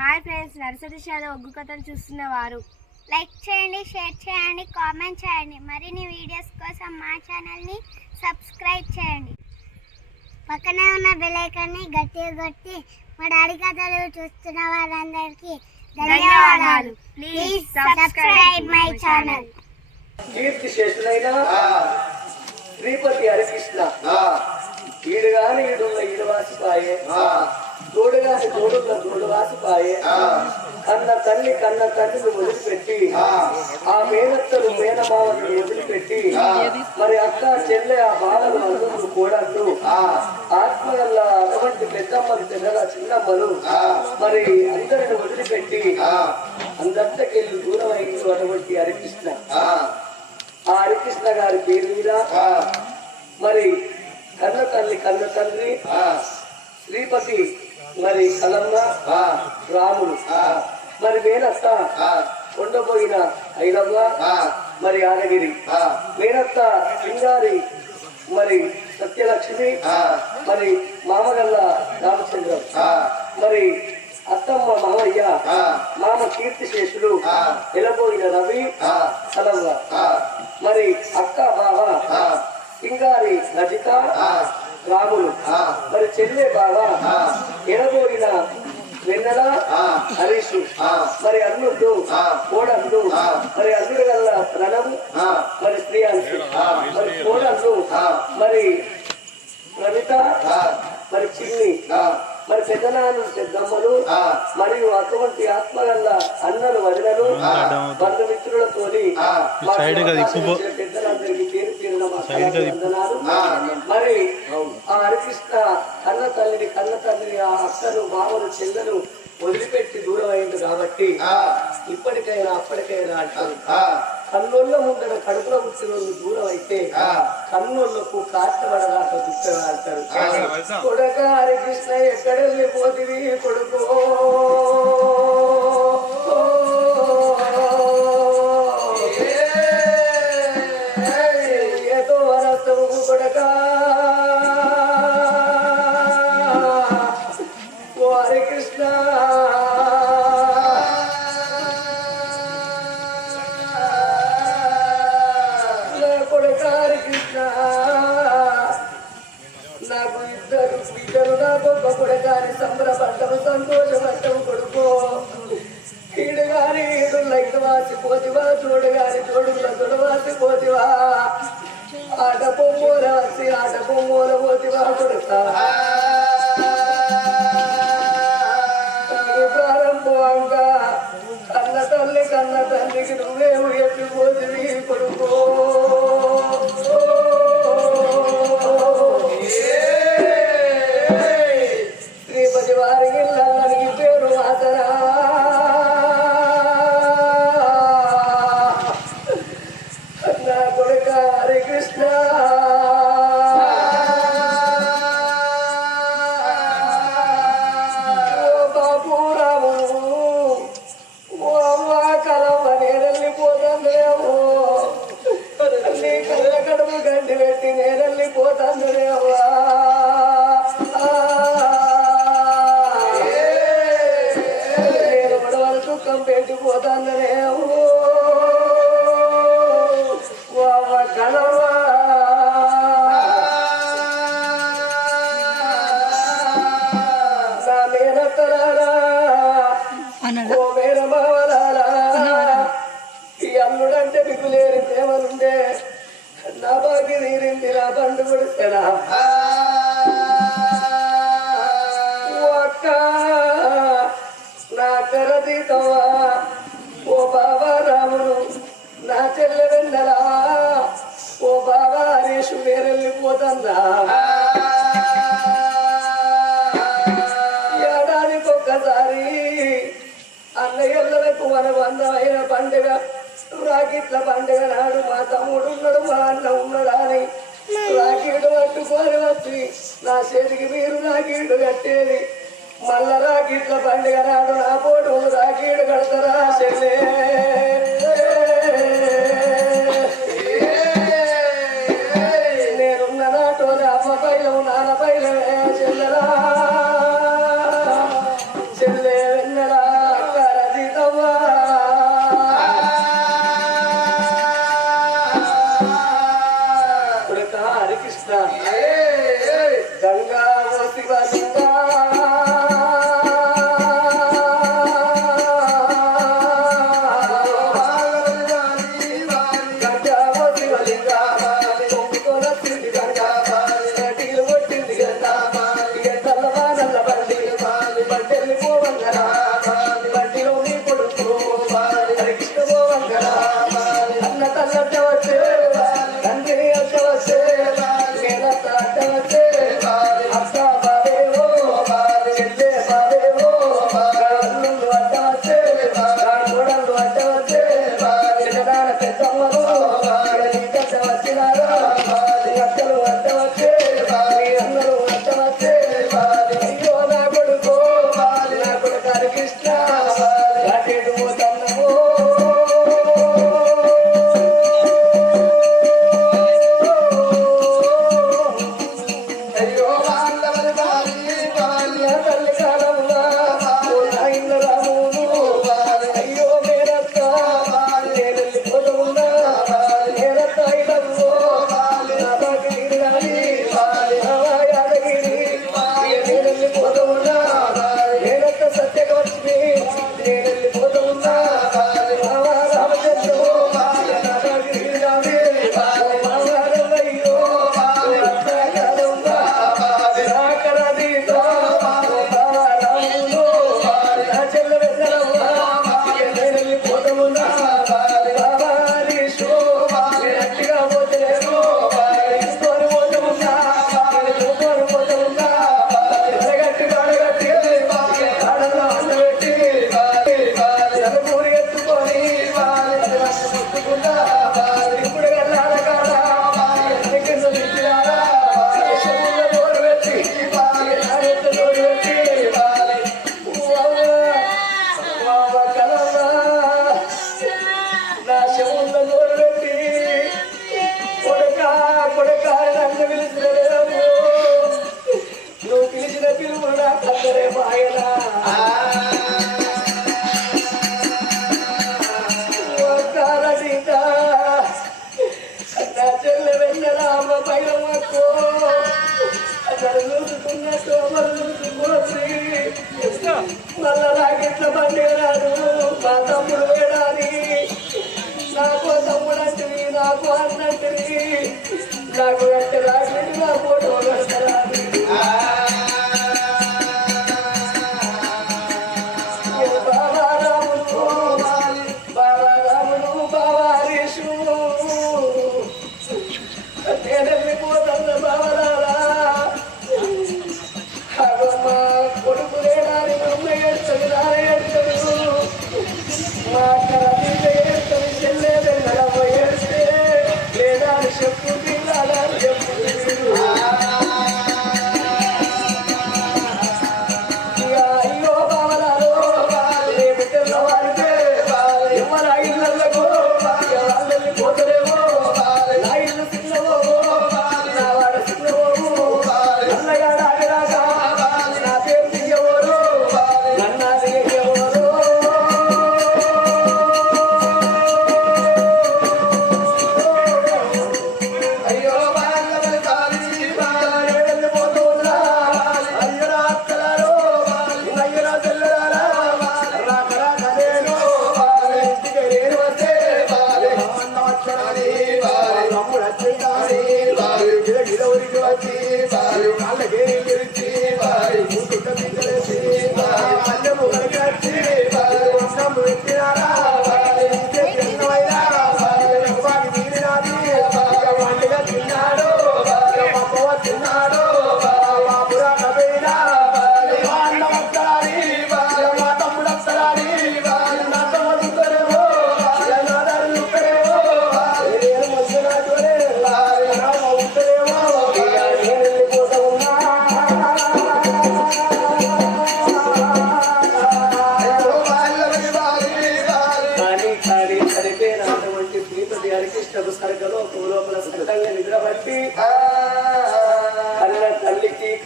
Hi friends nursery షాలో ఒగ్గు కథలు చూస్తున్నవారు లైక్ చేయండి షేర్ చేయండి కామెంట్ చేయండి. మరిన్ని వీడియోస్ కోసం మా ఛానల్ని సబ్స్క్రైబ్ చేయండి. పక్కనే ఉన్న బెల్ ఐకాన్ని గట్టిగా కొట్టి మా డాడీ కథలు చూస్తున్న వారందరికీ ధన్యవాదాలు. Please subscribe my channel Keerthi శేషులైన Sripathi Harikrishna. ఈడు గాని ఈడున్న ఈడు వాసిపాయే తోడు గాని తోడున్న తోడు వాసిపాయే కన్న తల్లి కన్న తండ్రిని వదిలిపెట్టి ఆ. మేనత్తలు మేనమావను వదిలిపెట్టి మరి అక్క చెల్లె ఆ బావలు అల్లుడు కోడళ్ళు ఆత్మగల్ల అటువంటి పెద్దమ్మలు తెగల చిన్నమ్మలు మరి అందరిని వదిలిపెట్టి అందరికెళ్ళి దూరం అయింది అటువంటి హరికృష్ణ. ఆ. హరికృష్ణ గారి పేరు మీద మరి కన్న తల్లి కన్న తండ్రి శ్రీపతి మరి కలమ్మ రాముడు. మరి మేనత్త? కొండపోయిన ఐలమ్మ మరి యాదగిరి? మేనత్త సింగారి? మరి సత్యలక్ష్మి? మరి మామగల్ల రామచంద్రం? మరి అత్తమ్మ మామయ్య? మామ కీర్తిశేషులు నిలబోయిన రవి? కలమ్మ మరి అక్క బావ సింగారి రజిత? రాములు మరి చెల్లె బావ ఎనబోయిన వెన్నెల హరీష్ మరి అల్లుడు కోడళ్ళు మరి అల్లుడు గల్ల ప్రణవ్ మరి శ్రీయాంశు మరి కోడళ్ళు మరి రవిత మరి చిన్ని మరి పెద్దనాన్న పెద్దమ్మలు మరియు అటువంటి ఆత్మగల్ల అన్నలు వదినలు తిప్పుకో. పెద్దలందరికీ పేరు పేరున. మరి ఆ హరికృష్ణ కన్న తల్లిని కన్న తల్లిని ఆ అక్కను బావలు చెల్లెలు వదిలిపెట్టి దూరం అయింది కాబట్టి ఇప్పటికైనా అప్పటికైనా అంటారు కన్నుల ముందర కడుపులో వాళ్ళు దూరం అయితే కన్నులకు కాష్టపడదాకా దుఃఖం అంటారు. కొడక హరికృష్ణ ఎక్కడ వెళ్ళిపోతివి కొడుకు? ఏదో వరస్తవు కొడక గొప్ప కొడగాని సంబరపడ్డము సంతోషపడ్డము కొడుకో ఈడు గాని ఈడు లైట్ వాసి పోతివా చూడు గాని చూడుల చూడవాసి పోతివా ఆట పొమ్మూల వచ్చి ఆట పొమ్మూల పోతివా కొడుతా ప్రారంభంగా కన్న తల్లి కన్న తండ్రికి నువ్వేమో ఎత్తిపోతివి కొడుకో ఓ మేనమావలారా ఈ అల్లుడంటే మీకు లేని ప్రేమలుండే. నా నీరింది నా బండు కొడుకరా అక్క నా కరదీతవా ఓ వచ్చి నా చేతికి మీరు రాకీడు కట్టేది. మళ్ళా రాకీట్ల పండుగ నాడు నా పోటు రాకీడు కడతారా చెల్లే?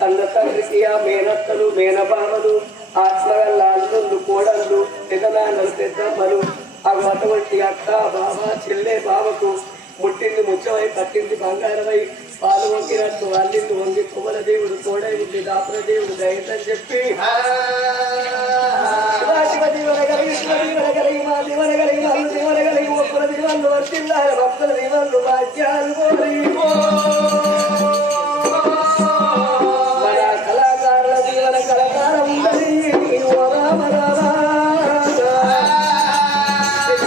కన్న తండ్రికి ఆ మేనత్తలు మేనబావలు ఆత్మగల్ల కోడళ్ళు పెదనాన్నలు పెద్దమ్మలు ఆ అటువంటి అక్క బావ చెల్లె బావకు ముట్టింది ముచ్చమై పట్టింది బంగారమై. పాలు వంకినట్టు అల్లింది వంగి కుమల దేవుడు కోడైంది ఉంది దాపర దేవుడు దయతని చెప్పి. భక్తుల దీవాళ్ళు భాగ్యాలు